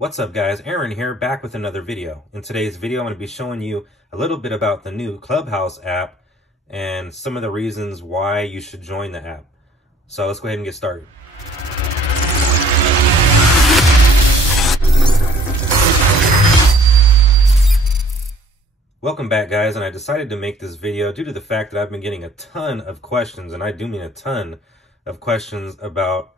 What's up guys, Aaron here, back with another video. In today's video, I'm going to be showing you a little bit about the new Clubhouse app and some of the reasons why you should join the app. So let's go ahead and get started. Welcome back guys, and I decided to make this video due to the fact that I've been getting a ton of questions, and I do mean a ton of questions about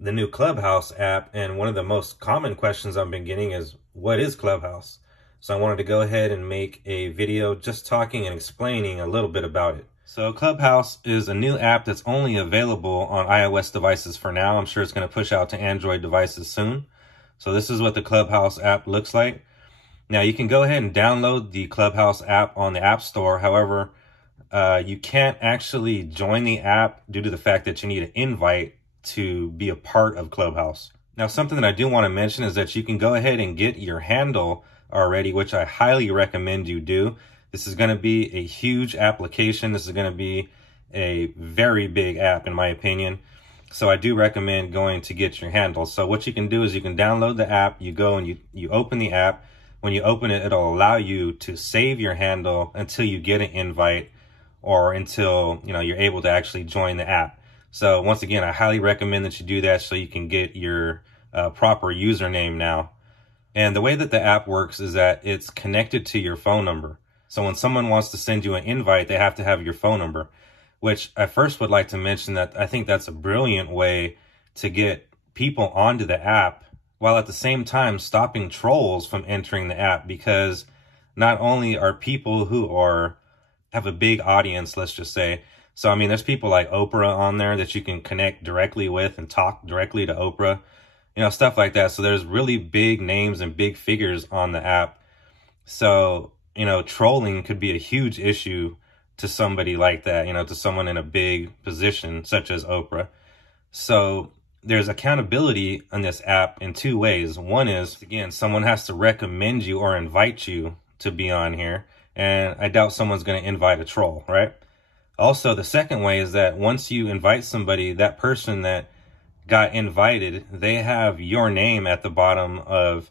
the new Clubhouse app, and one of the most common questions I've been getting is, what is Clubhouse? So I wanted to go ahead and make a video just talking and explaining a little bit about it. So Clubhouse is a new app that's only available on iOS devices for now. I'm sure it's going to push out to Android devices soon. So this is what the Clubhouse app looks like. Now you can go ahead and download the Clubhouse app on the App Store. However, you can't actually join the app due to the fact that you need an invite to be a part of Clubhouse. Now, something that I do want to mention is that you can go ahead and get your handle already, which I highly recommend you do. This is going to be a huge application. This is going to be a very big app in my opinion. So I do recommend going to get your handle. So what you can do is you can download the app, you go and you open the app. When you open it, it'll allow you to save your handle until you get an invite or until you're able to actually join the app. So once again, I highly recommend that you do that so you can get your proper username now. And the way that the app works is that it's connected to your phone number. So when someone wants to send you an invite, they have to have your phone number, which I first would like to mention that I think that's a brilliant way to get people onto the app while at the same time stopping trolls from entering the app, because not only are people who have a big audience, let's just say, so, I mean, there's people like Oprah on there that you can connect directly with and talk directly to Oprah, stuff like that. So there's really big names and big figures on the app. So, trolling could be a huge issue to somebody like that, to someone in a big position such as Oprah. So there's accountability on this app in two ways. One is, again, someone has to recommend you or invite you to be on here. And I doubt someone's going to invite a troll, right? Also, the second way is that once you invite somebody, that person that got invited, they have your name at the bottom of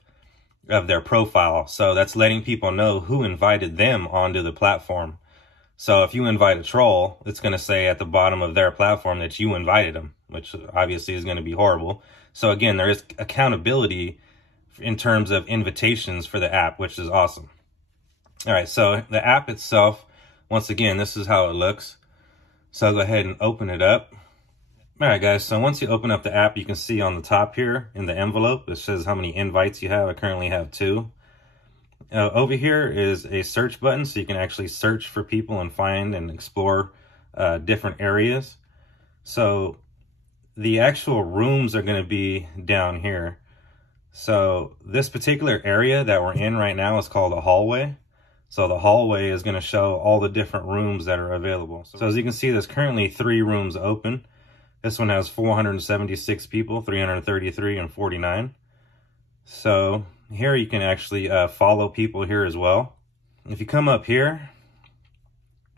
their profile. So that's letting people know who invited them onto the platform. So if you invite a troll, it's going to say at the bottom of their platform that you invited them, which obviously is going to be horrible. So again, there is accountability in terms of invitations for the app, which is awesome. All right, so the app itself, once again, this is how it looks. So I'll go ahead and open it up. All right, guys, so once you open up the app, you can see on the top here in the envelope, it says how many invites you have. I currently have 2. Over here is a search button, so you can actually search for people and find and explore different areas. So the actual rooms are going to be down here. So this particular area that we're in right now is called a hallway. So the hallway is going to show all the different rooms that are available. So as you can see, there's currently 3 rooms open. This one has 476 people, 333 and 49. So here you can actually follow people here as well. If you come up here,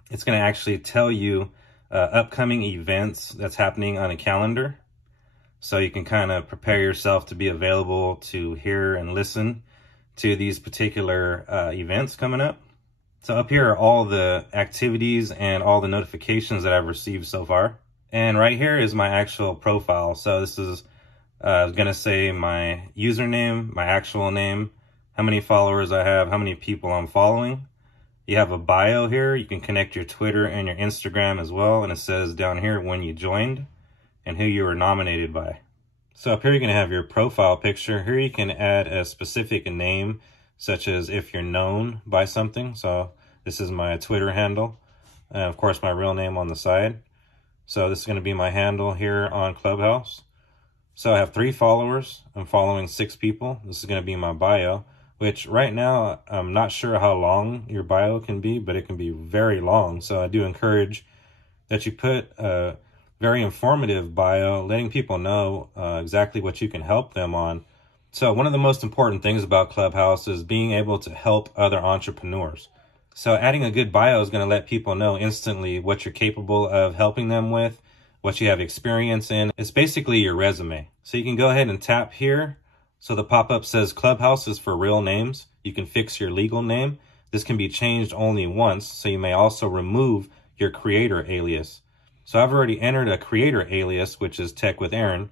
it's going to actually tell you upcoming events that's happening on a calendar. So you can kind of prepare yourself to be available to hear and listen to these particular events coming up. So up here are all the activities and all the notifications that I've received so far. And right here is my actual profile. So this is going to say my username, my actual name, how many followers I have, how many people I'm following. You have a bio here. You can connect your Twitter and your Instagram as well. And it says down here when you joined and who you were nominated by. So up here, you're going to have your profile picture. Here you can add a specific name, such as if you're known by something. So this is my Twitter handle, and of course my real name on the side. So this is going to be my handle here on Clubhouse. So I have 3 followers. I'm following 6 people. This is going to be my bio, which right now I'm not sure how long your bio can be, but it can be very long. So I do encourage that you put a very informative bio, letting people know exactly what you can help them on. So one of the most important things about Clubhouse is being able to help other entrepreneurs. So adding a good bio is going to let people know instantly what you're capable of helping them with, what you have experience in. It's basically your resume. So you can go ahead and tap here So the pop-up says Clubhouse is for real names. You can fix your legal name. This can be changed only once, so you may also remove your creator alias. So I've already entered a creator alias, which is Tech with Aaron.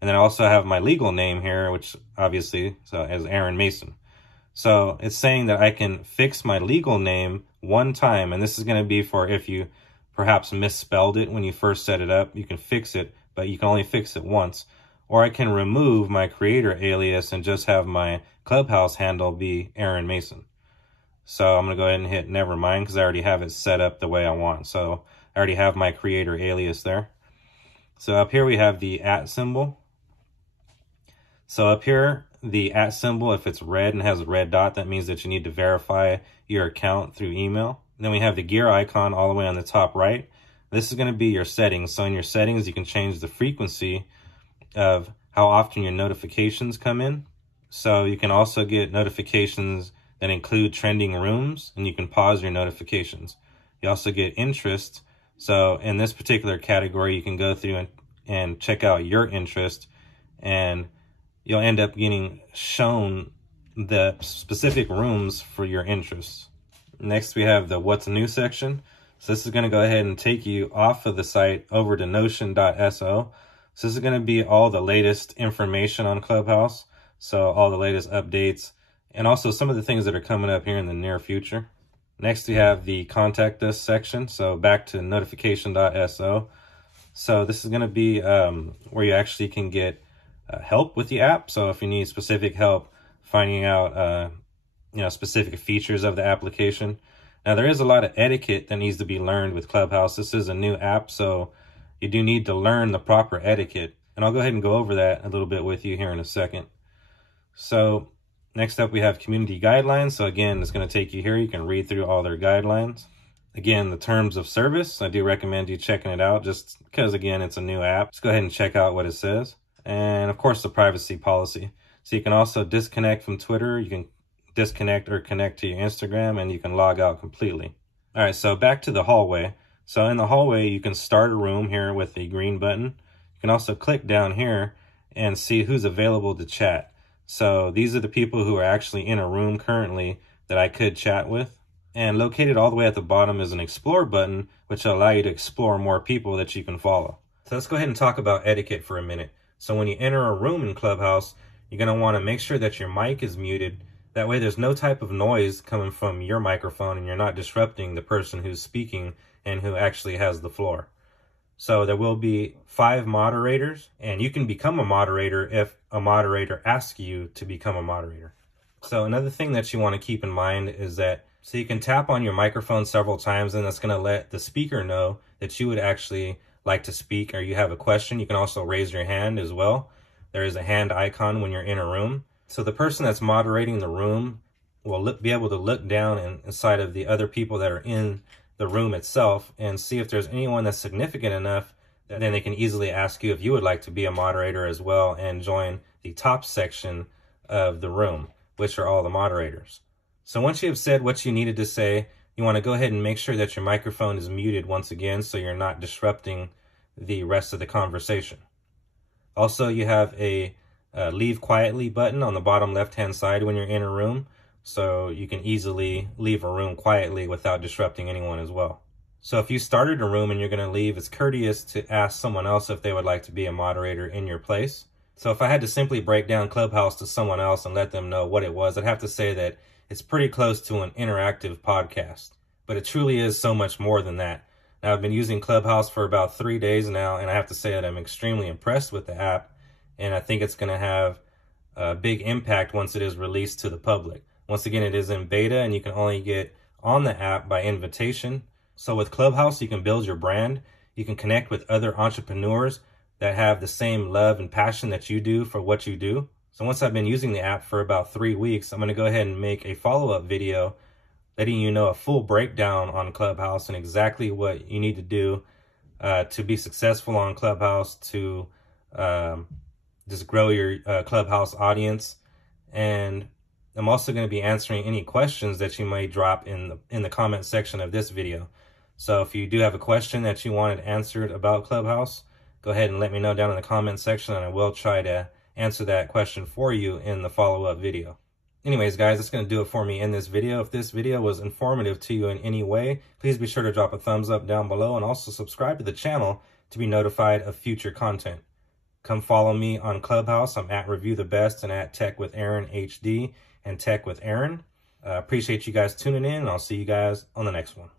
And then I also have my legal name here, which obviously so as Aaron Mason. So it's saying that I can fix my legal name one time, and this is going to be for if you perhaps misspelled it when you first set it up. You can fix it, but you can only fix it once. Or I can remove my creator alias and just have my Clubhouse handle be Aaron Mason. So I'm going to go ahead and hit never mind because I already have it set up the way I want. So I already have my creator alias there. So up here we have the @ symbol. So up here, the @ symbol, if it's red and has a red dot, that means that you need to verify your account through email. And then we have the gear icon all the way on the top right. This is going to be your settings. So in your settings, you can change the frequency of how often your notifications come in. So you can also get notifications that include trending rooms, and you can pause your notifications. You also get interest. So in this particular category, you can go through and check out your interest, and you'll end up getting shown the specific rooms for your interests. Next, we have the what's new section. So this is going to go ahead and take you off of the site over to notion.so. So this is going to be all the latest information on Clubhouse. So all the latest updates and also some of the things that are coming up here in the near future. Next, we have the contact us section. So back to notification.so. So this is going to be where you actually can get help with the app. So if you need specific help finding out specific features of the application. Now there is a lot of etiquette that needs to be learned with Clubhouse. This is a new app, so you do need to learn the proper etiquette. And I'll go ahead and go over that a little bit with you here in a second. So next up we have community guidelines. So again, it's going to take you here. You can read through all their guidelines. Again, the terms of service. I do recommend you checking it out just because, again, it's a new app. Just go ahead and check out what it says. And of course, the privacy policy. So you can also disconnect from Twitter. You can disconnect or connect to your Instagram, and you can log out completely. All right, so back to the hallway. So in the hallway, you can start a room here with the green button. You can also click down here and see who's available to chat. So these are the people who are actually in a room currently that I could chat with. And located all the way at the bottom is an explore button, which will allow you to explore more people that you can follow. So let's go ahead and talk about etiquette for a minute. So when you enter a room in Clubhouse, you're going to want to make sure that your mic is muted. That way there's no type of noise coming from your microphone and you're not disrupting the person who's speaking and who actually has the floor. So there will be 5 moderators, and you can become a moderator if a moderator asks you to become a moderator. So another thing that you want to keep in mind is that so you can tap on your microphone several times, and that's going to let the speaker know that you would actually like to speak or you have a question. You can also raise your hand as well. There is a hand icon when you're in a room. So the person that's moderating the room will be able to look down inside of the other people that are in the room itself and see if there's anyone that's significant enough that then they can easily ask you if you would like to be a moderator as well and join the top section of the room, which are all the moderators. So once you have said what you needed to say, you want to go ahead and make sure that your microphone is muted once again so you're not disrupting the rest of the conversation. Also, you have a leave quietly button on the bottom left-hand side when you're in a room, so you can easily leave a room quietly without disrupting anyone as well. So if you started a room and you're going to leave, it's courteous to ask someone else if they would like to be a moderator in your place. So if I had to simply break down Clubhouse to someone else and let them know what it was, I'd have to say that it's pretty close to an interactive podcast, but it truly is so much more than that. Now, I've been using Clubhouse for about 3 days now, and I have to say that I'm extremely impressed with the app, and I think it's going to have a big impact once it is released to the public. Once again, it is in beta, and you can only get on the app by invitation. So with Clubhouse, you can build your brand. You can connect with other entrepreneurs that have the same love and passion that you do for what you do. So once I've been using the app for about 3 weeks, I'm going to go ahead and make a follow-up video letting you know a full breakdown on Clubhouse and exactly what you need to do to be successful on Clubhouse, to just grow your Clubhouse audience. And I'm also going to be answering any questions that you may drop in the comment section of this video. So if you do have a question that you wanted answered about Clubhouse, go ahead and let me know down in the comment section, and I will try to answer that question for you in the follow-up video. Anyways, guys, that's going to do it for me in this video. If this video was informative to you in any way, please be sure to drop a thumbs up down below and also subscribe to the channel to be notified of future content. Come follow me on Clubhouse. I'm at ReviewTheBest and at Tech with Aaron HD and Tech with Aaron. Appreciate you guys tuning in, and I'll see you guys on the next one.